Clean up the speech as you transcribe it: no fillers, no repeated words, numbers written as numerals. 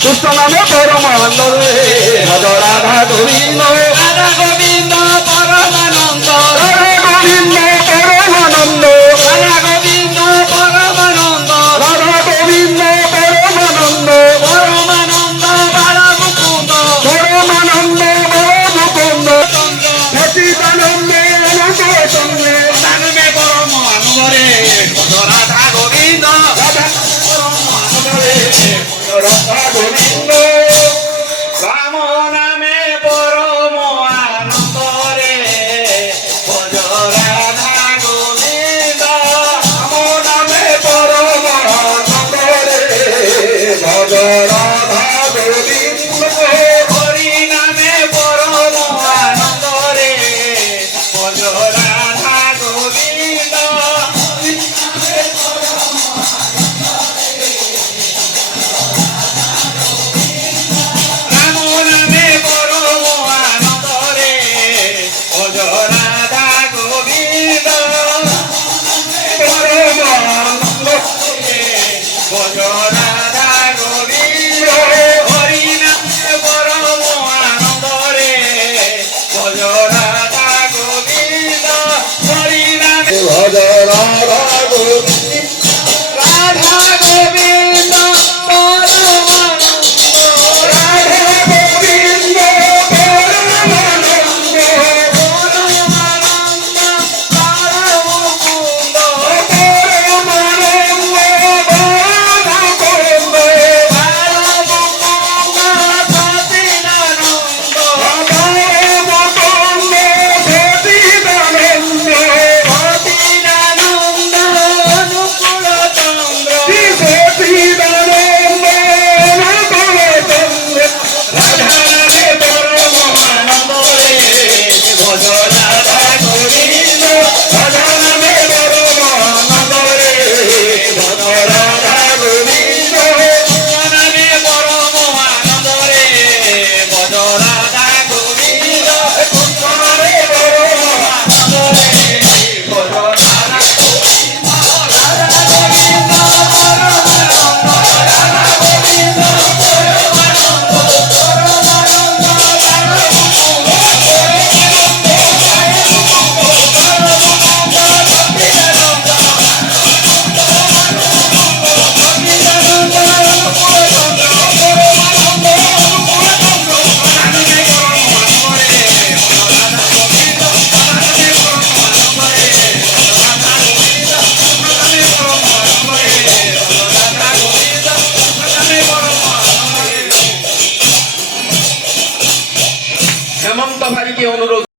কৃষ্ণ নামে পরমানন্দ রে ভজ রাধা গোবিন্দ রাধা গোবিন্দ পরমানন্দ রাধা গোবিন্দ পরমানন্দ রাধা গোবিন্দ পরমানন্দ রাধা গোবিন্দ পরমানন্দ পরমানন্দ বাল মুকুন্দ পরমানন্দ মুকুন্দ চন্দ্র সচিদানন্দ অনন্ত চন্দ্রে নামে পরমানন্দ রে ভজ রাধা গোবিন্দ রাধা পরমানন্দ রে ভজ রাধা গোবিন্দ রাম নামে পরম আনন্দ রে ভজ রাধা গোবিন্দ রাম নামে পরমানন্দ রে ভজ রাধা গোবিন্দ হরি নামে পরম আনন্দ রে ভজ রাধা গোবিন্দ রাম নামে পরম আনন্দ রে ভজ রাধা গোবিন্দ পরমানন্দ ভজ রাধা গোবিন্দ হরি নামে পরম আনন্দ রে ভজ রাধা গোবিন্দ হরি নামে ভজ রাধা গোবিন্দ রাধা গোবিন্দ পরমানন্দ রাধা গোবিন্দ পরমানন্দ পরমানন্দ বাল মুকুন্দ পরমানন্দ মুকুন্দ বাল মুকুন্দ সচিদানন্দ মুকুন্দ সচিদানন্দ সচিদানন্দ অনুকূল চন্দ্র সচিদানন্দ অনুকূল চন্দ্র রাধা নামে পরমানন্দ রে ভজ রাধা গোবিন্দ রাধা নামে পরমানন্দ রে ভজ রাধা গোবিন্দ নামে পরমানন্দ রে ভজ রাধা গোবিন্দ নামে পরমানন্দ রে ভজ রাধা গোবিন্দ রাধা গোবিন্দ পরমানন্দ রাধা গোবিন্দ পরমানন্দ পরমানন্দ হেমন্ত ভাইকে অনুরোধ